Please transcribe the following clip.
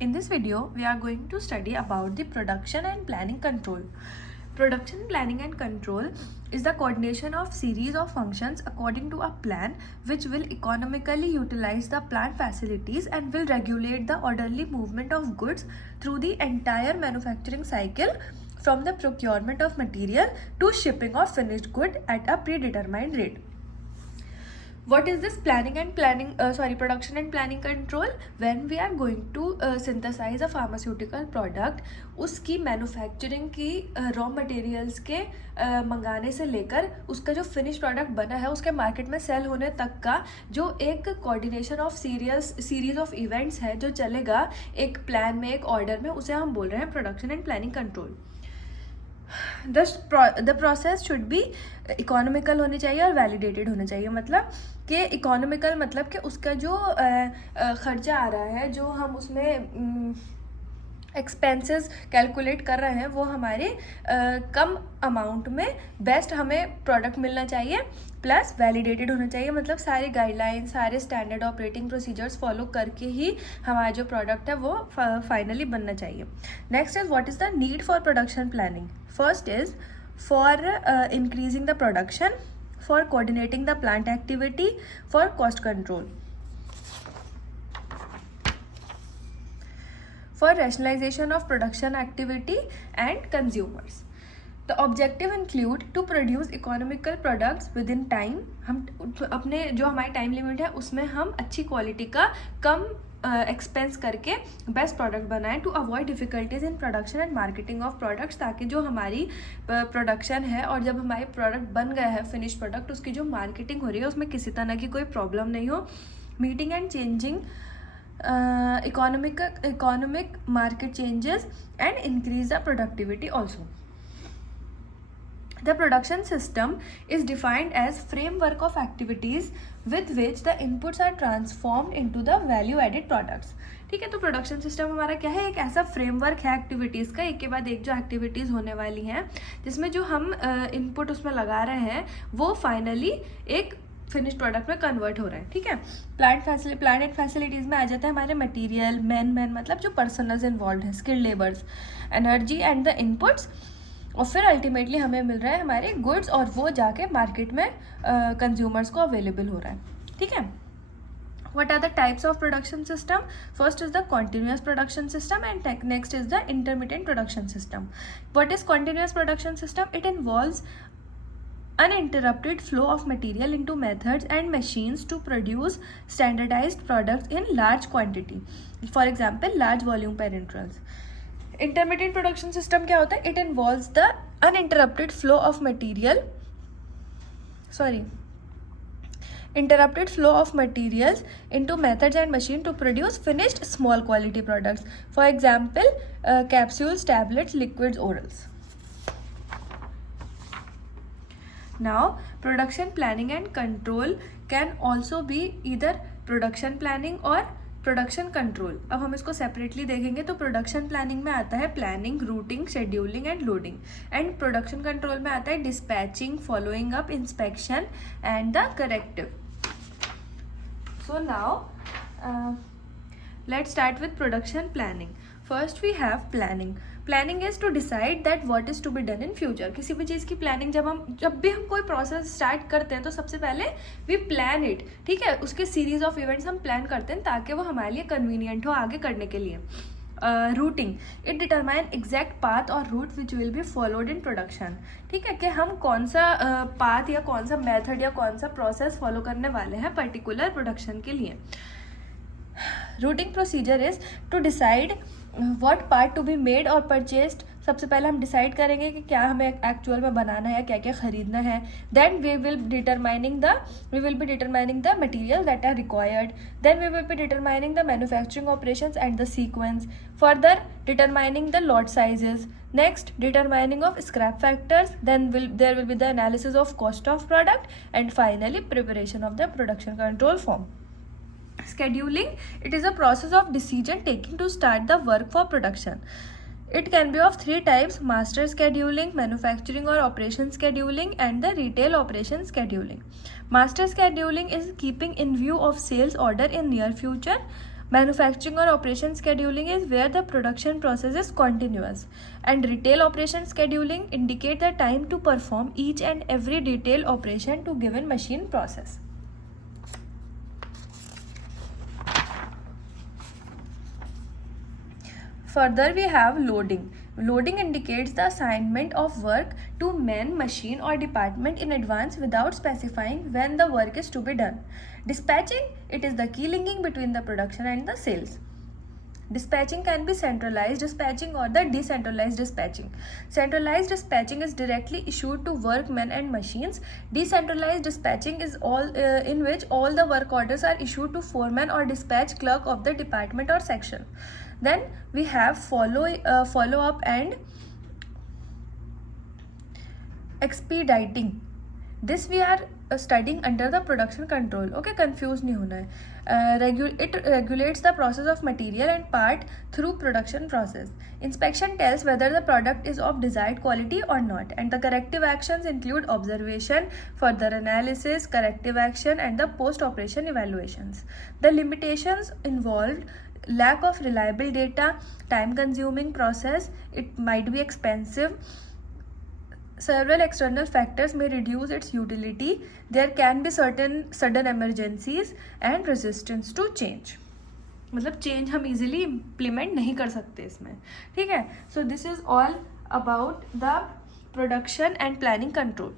In this video, we are going to study about the production and planning control. Production planning and control is the coordination of series of functions according to a plan which will economically utilize the plant facilities and will regulate the orderly movement of goods through the entire manufacturing cycle from the procurement of material to shipping of finished good at a predetermined rate. What is this production and planning control? When we are going to synthesize a pharmaceutical product, उसकी manufacturing की raw materials के मंगाने से लेकर उसका जो finish product बना है उसके मार्केट में सेल होने तक का जो एक coordination of series of events है जो चलेगा एक प्लान में, एक ऑर्डर में, उसे हम बोल रहे हैं production and planning control. The process should be economical होनी चाहिए और वैलिडेटेड होना चाहिए. मतलब कि इकोनॉमिकल मतलब कि उसका जो खर्चा आ रहा है, जो हम उसमें एक्सपेंसेस कैलकुलेट कर रहे हैं, वो हमारे कम अमाउंट में बेस्ट हमें प्रोडक्ट मिलना चाहिए. प्लस वैलिडेटेड होना चाहिए, मतलब सारे गाइडलाइंस, सारे स्टैंडर्ड ऑपरेटिंग प्रोसीजर्स फॉलो करके ही हमारा जो प्रोडक्ट है वो फाइनली बनना चाहिए. Next is what is the need for production planning. First is for increasing the production, for coordinating the plant activity, for cost control, for rationalization of production activity and consumers. The objective include to produce economical products within time. हम अपने जो हमारी time limit है उसमें हम अच्छी quality का कम एक्सपेंस करके बेस्ट प्रोडक्ट बनाएं. To avoid difficulties in production and marketing of products, ताकि जो हमारी प्रोडक्शन है और जब हमारी प्रोडक्ट बन गया है फिनिश प्रोडक्ट, उसकी जो मार्केटिंग हो रही है उसमें किसी तरह की कोई प्रॉब्लम नहीं हो. Meeting and changing economic market changes and increase the productivity also. The production system is defined as framework of activities with which the inputs are transformed into the value added products. ठीक है, तो production system हमारा क्या है? एक ऐसा framework है activities का, एक के बाद एक जो एक्टिविटीज़ होने वाली हैं जिसमें जो हम इनपुट उसमें लगा रहे हैं वो फाइनली एक फिनिश प्रोडक्ट में कन्वर्ट हो रहा है. ठीक है, प्लांट एंड फैसिलिटीज़ में आ जाता है हमारे मटेरियल, मैन मतलब जो पर्सनल्स इन्वॉल्व हैं, skilled labours, energy and the inputs, और फिर अल्टीमेटली हमें मिल रहा है हमारे गुड्स और वो जाके मार्केट में कंज्यूमर्स को अवेलेबल हो रहा है. ठीक है. What are the types of production system? First is the continuous production system and next is the intermittent production system. What is continuous production system? It involves uninterrupted flow of material into methods and machines to produce standardized products in large quantity. For example, large volume parenterals. Intermittent production system क्या होता है? It involves the uninterrupted flow of interrupted flow of materials into methods and machine to produce finished small quality products. For example, capsules, tablets, liquids, orals. Now, production planning and control can also be either production planning or production control. अब हम इसको separately देखेंगे तो production planning में आता है planning, routing, scheduling and loading, and production control में आता है dispatching, following up, inspection and the corrective. So now let's start with production planning. First we have planning. Planning is to decide that what is to be done in future. किसी भी चीज़ की planning जब भी हम कोई process start करते हैं तो सबसे पहले वी प्लान इट. ठीक है, उसके सीरीज ऑफ इवेंट्स हम प्लान करते हैं ताकि वो हमारे लिए कन्वीनियंट हो आगे करने के लिए. Routing, it determine exact path और route which will be followed in production. ठीक है, कि हम कौन सा पाथ या कौन सा मेथड या कौन सा प्रोसेस फॉलो करने वाले हैं पर्टिकुलर प्रोडक्शन के लिए. Routing procedure is to decide what part to be made और परचेस्ड. सबसे पहले हम डिसाइड करेंगे कि क्या हमें एक्चुअल में बनाना है, क्या क्या खरीदना है. Then we will be determining the material that are required. Then we will be determining the manufacturing operations and the sequence. Further determining the lot sizes. Next, determining of scrap factors. Then there will be the analysis of cost of product, and finally preparation of the production control form. Scheduling, it is a process of decision taking to start the work for production. It can be of three types: master scheduling, manufacturing or operation scheduling, and the retail operation scheduling. Master scheduling is keeping in view of sales order in near future. Manufacturing or operation scheduling is where the production process is continuous, and retail operation scheduling indicate the time to perform each and every detail operation to given machine process. Further, we have loading. Loading indicates the assignment of work to man, machine or department in advance without specifying when the work is to be done. Dispatching, it is the key linking between the production and the sales. Dispatching can be centralized dispatching or the decentralized dispatching. Centralized dispatching is directly issued to workmen and machines. Decentralized dispatching is all in which all the work orders are issued to foreman or dispatch clerk of the department or section. Then we have follow up and expediting. This we are studying under the production control. Okay, confused नहीं होना है. It regulates the process of material and part through production process. Inspection tells whether the product is of desired quality or not, and the corrective actions include observation, further analysis, corrective action, and the post-operation evaluations. The limitations involved lack of reliable data, time-consuming process, it might be expensive. Several external factors may reduce its utility. There can be certain sudden emergencies and resistance to change. मतलब change हम easily implement नहीं कर सकते इसमें, ठीक है. So this is all about the production and planning control.